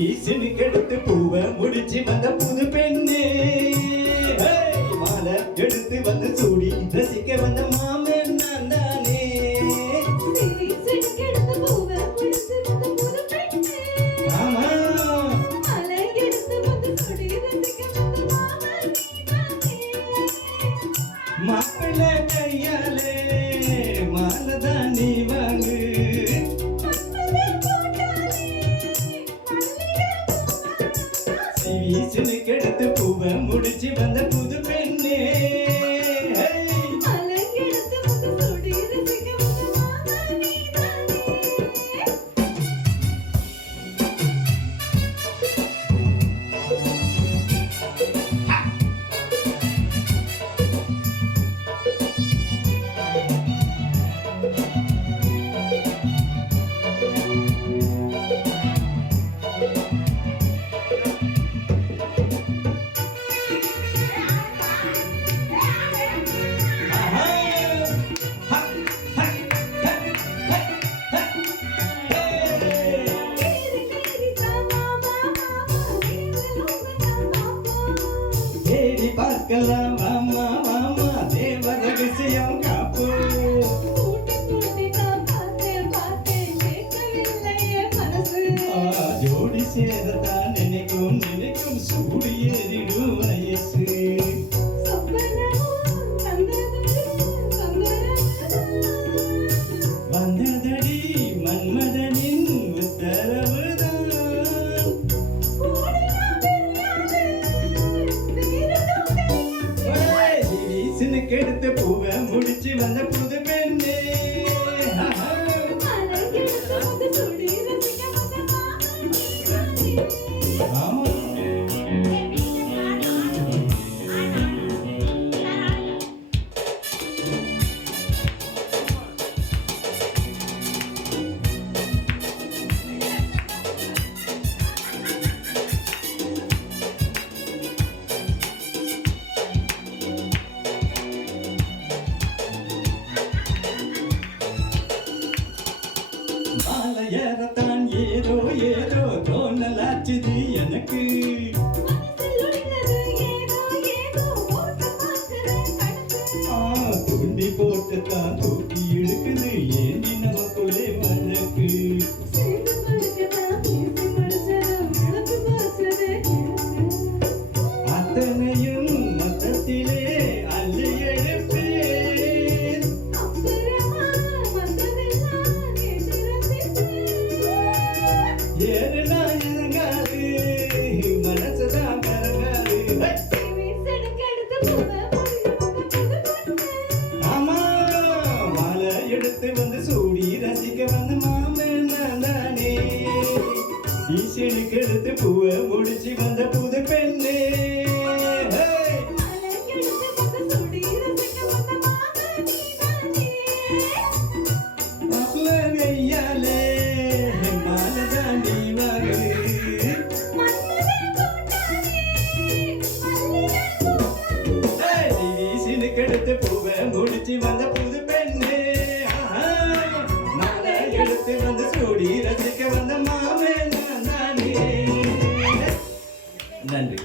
வீசுன்னு கெடுத்து பூவை முடிச்சு வந்த புது பெண்ணே மாலை எடுத்து வந்து சூடி ரசிக்க வந்த மாமன் நான் தானே ஆமா மாப்பிள்ளை கையாலே மாலை தான் நீ வாங்கு வீசுன்னு கெடுத்து பூவை முடிச்சு வந்த புது பெண்ணே பார்க்கலாம் மாமா மாமா தேவ ரகசியம் காப்பு ஜோடி சேரத்தான் நினைக்கும் சூடி ஏறிடும் வயசு வந்ததடி மன்மதனின் உத்தரவுதான் கெடுத்து பூவை முடிச்சு வந்த புது பெண்ணே மாலையறத்தான் ஏதோ ஏதோ தோணலாச்சுது எனக்கு துண்டி போட்டுத்தான் தூக்கி இழுக்குது ஏந்தி நமக்குள்ளே வழக்கு அத்தனையும் மொத்தத்திலே அள்ளி எடுப்பேன் ஏறுனா இறங்காது மனசுதான் கரங்காது ஆமா மாலை எடுத்து வந்து சூடி ரசிக்க வந்த மாமன் நான் தானே ஈசனுக்கு எடுத்து பூவை முடிச்சு வந்த புது பெண்ணே கையாலே எடுத்து பூவை முடிச்சு வந்த புது பெண்ணே மாலை எடுத்து வந்து சூடி ரசிக்க வந்த மாமே நான் தானே. நன்றி.